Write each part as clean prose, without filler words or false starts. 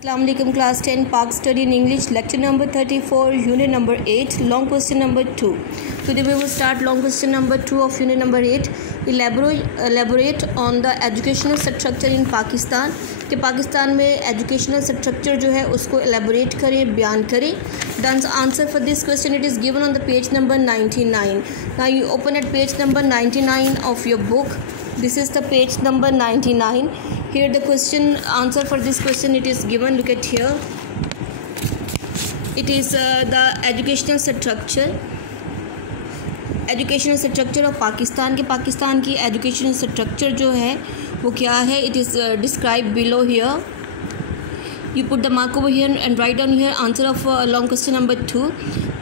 Assalamualaikum class 10 Park Study in English lecture number 34 unit number 8 long question number 2. Today we will start long question number 2 of unit number 8. Elaborate on the educational structure in Pakistan. कि पाकिस्तान में educational structure जो है उसको elaborate करें, बयान करें. The answer for this question it is given on the page number 99. Now you open at page number 99 of your book. This is the page number 99. Here the question answer for this question it is given. Look at here. It is the educational structure. Educational structure of Pakistan के पाकिस्तान की educational structure जो है वो क्या है. It is describe below here. You put the mark over here and write down here answer of long question number 2.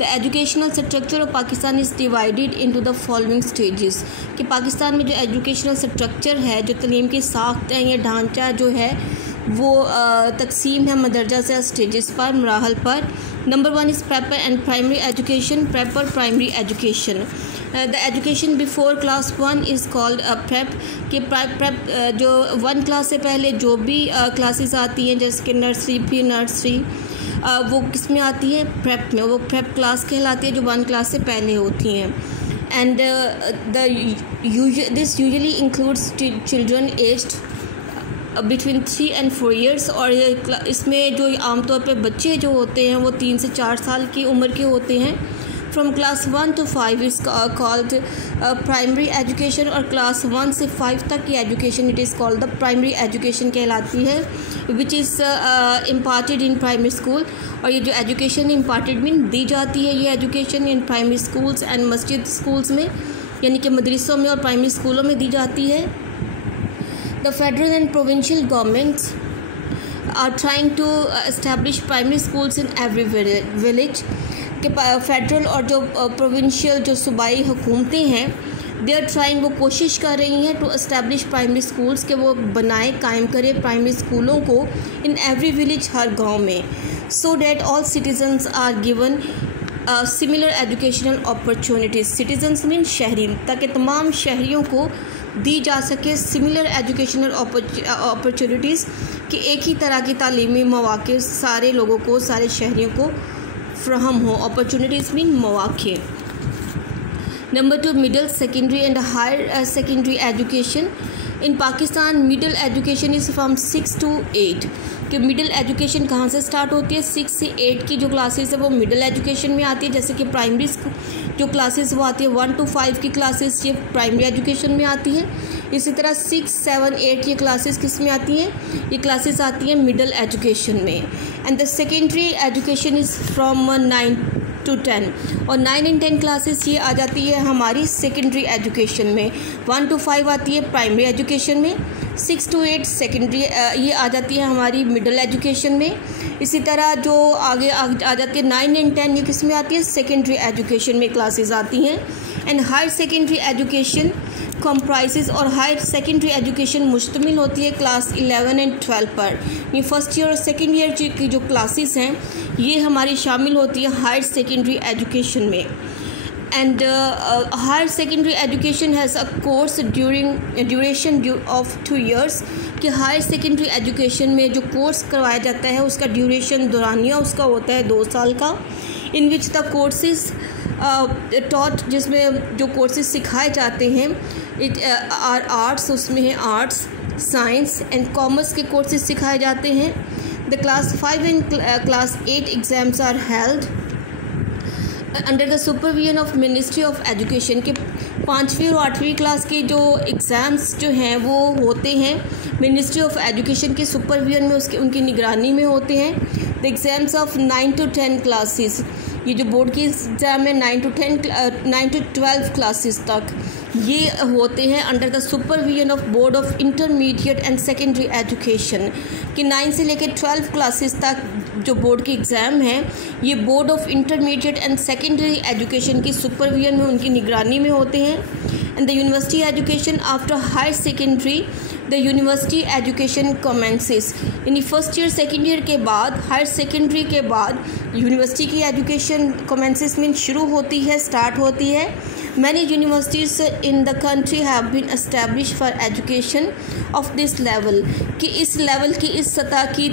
The educational structure of Pakistan is divided into the following stages. कि पाकिस्तान में जो educational structure है, जो तालीम की साख्त है या ढांचा जो है वो तकसीम है मदरजा से स्टेजेस पर, मराहल पर. Number 1 is prefer and primary education. Prefer primary education. The education before class 1 is called prep. कि प्रेप जो 1 क्लास से पहले जो भी क्लासेस आती हैं जैसे कि नर्सरी, प्री नर्सरी, वो किस में आती है, प्रेप में. वो प्रेप क्लास कहलाती है जो 1 क्लास से पहले होती हैं. And this usually includes children aged between 3 and 4 years. और इसमें जो आमतौर पे बच्चे जो होते हैं वो 3 से 4 साल की उम्र के होते हैं. From class 1 to 5 is called primary education. और क्लास 1 से 5 तक की education it is called the primary education कहलाती है, which is imparted in primary school. और ये जो एजुकेशन इम्पार्टेड मीन दी जाती है ये education in primary schools and मस्जिद स्कूल्स में, यानी कि मदरसों में और प्राइमरी स्कूलों में दी जाती है. The federal and provincial governments are trying to establish primary schools in every village. कि फेडरल और जो प्रोविंशियल जो सूबाई हुकूमतें हैं दे आर ट्राइंग, वो कोशिश कर रही हैं टू एस्टैब्लिश प्राइमरी स्कूल्स के वो बनाए, कायम करें प्राइमरी स्कूलों को इन एवरी विलेज, हर गांव में, so that all citizens are given similar educational opportunities. Citizens mean शहरी, ताकि तमाम शहरियों को दी जा सके सिमिलर एजुकेशनल अपॉर्चुनिटीज़ कि एक ही तरह की तालीमी मौक़े सारे लोगों को, सारे शहरियों को फ्राहम हो. अपॉर्चुनिटीज़ मीन मौक़े. Number 2 middle, secondary and higher secondary education. In Pakistan middle education is from 6 to 8. कि मिडिल एजुकेशन कहाँ से स्टार्ट होती है, 6 से 8 की जो क्लासेस है वो मिडिल एजुकेशन में आती है. जैसे कि प्राइमरी जो क्लासेस वो आती है 1 to 5 की क्लासेस ये प्राइमरी एजुकेशन में आती है. इसी तरह 6, 7, 8 ये क्लासेस किस में आती हैं, ये क्लासेस आती हैं मिडिल एजुकेशन में. And the secondary education is from 9 to 10. और 9 and 10 क्लासेस ये आ जाती है हमारी सेकेंडरी एजुकेशन में. 1 to 5 आती है प्राइमरी एजुकेशन में. 6 to 8 सेकेंडरी ये आ जाती है हमारी मिडिल एजुकेशन में. इसी तरह जो आगे आ जाती है 9 and 10 ये किस में आती है, सेकेंडरी एजुकेशन में क्लासेस आती हैं. And higher secondary education comprises, और हायर सेकेंडरी एजुकेशन मुश्तमिल होती है क्लास 11 and 12 पर. ये फर्स्ट ईयर और सेकेंड ईयर की जो क्लासेस हैं ये हमारी शामिल होती है हायर सेकेंडरी एजुकेशन में. And higher secondary education has a course duration of 2 years. कि हायर सेकेंडरी एजुकेशन में जो कोर्स करवाया जाता है उसका ड्यूरेशन, दौरानिया उसका होता है 2 साल का. इन विच द कोर्सेज टॉट, जिसमें जो कोर्सेज सिखाए जाते हैं इट आर आर्ट्स, उसमें है आर्ट्स, साइंस एंड कॉमर्स के कोर्सेज सिखाए जाते हैं. The class 5 and class 8 exams are held under the supervision of ministry of education. के 5वीं और 8वीं क्लास के जो एग्ज़ाम्स जो हैं वो होते हैं मिनिस्ट्री ऑफ एजुकेशन के सुपरविजन में, उसके उनकी निगरानी में होते हैं. The exams of 9 to 10 classes, ये जो बोर्ड की एग्ज़ाम है 9 to 12 क्लासेस तक ये होते हैं under the supervision of board of intermediate and secondary education. कि 9 से लेकर 12 क्लासेस तक जो बोर्ड के एग्ज़ाम हैं ये board of intermediate and secondary education की सुपरविजन में, उनकी निगरानी में होते हैं. And the university education after higher secondary, the university education commences. यानी फर्स्ट ईयर सेकेंड ईयर के बाद, हायर सेकेंडरी के बाद यूनिवर्सिटी की एजुकेशन कमेंसेस मीन शुरू होती है, स्टार्ट होती है. Many universities in the country have been established for education of this level, कि इस लेवल की, इस सतह की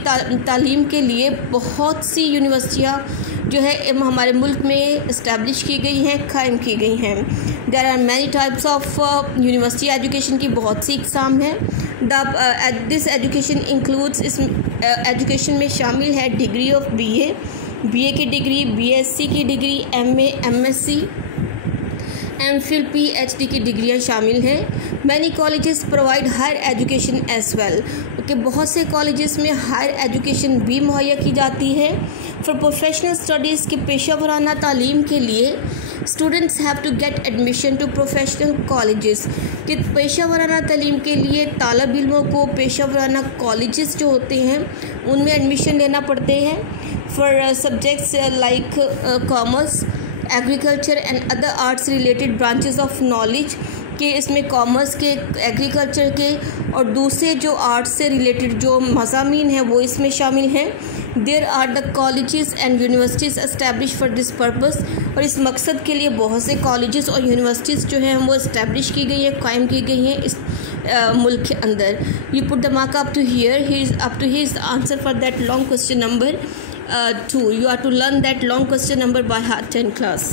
तालीम के लिए बहुत सी यूनिवर्सिटियाँ जो है हमारे मुल्क में इस्टेब्लिश की गई हैं, कायम की गई हैं। There are many types of university education की बहुत सी इकसाम हैं। दिस एजुकेशन इंक्लूड्स, इस एजुकेशन में शामिल है डिग्री ऑफ बीए की डिग्री, बीएससी की degree, MA, MSc, MPhil, PhD की डिग्रियां शामिल हैं। Many colleges provide higher education as well, कि बहुत से कॉलेजेस में हायर एजुकेशन भी मुहैया की जाती है। फॉर प्रोफेशनल स्टडीज़ के पेशा वराना तालीम के लिए students have to get admission to professional colleges, कि पेशा वराना तालीम के लिए तालब इल्मों को पेशा वराना कॉलेजेस जो होते हैं उनमें एडमिशन लेना पड़ते हैं। For subjects like commerce, agriculture and other arts related branches of knowledge, कि इसमें कॉमर्स के, एग्रीकल्चर के और दूसरे जो आर्ट्स से रिलेटेड जो मज़ामीन हैं वो इसमें शामिल हैं। There are the colleges and universities establish for this purpose, और इस मकसद के लिए बहुत से कॉलेजेस और यूनिवर्सिटीज़ जो हैं वो इस्टेब्लिश की गई हैं, कायम की गई हैं इस मुल्क के अंदर। You put the mark up to here, he is up to his answer for that long question number 2. You are to learn that long question number by heart 10 class.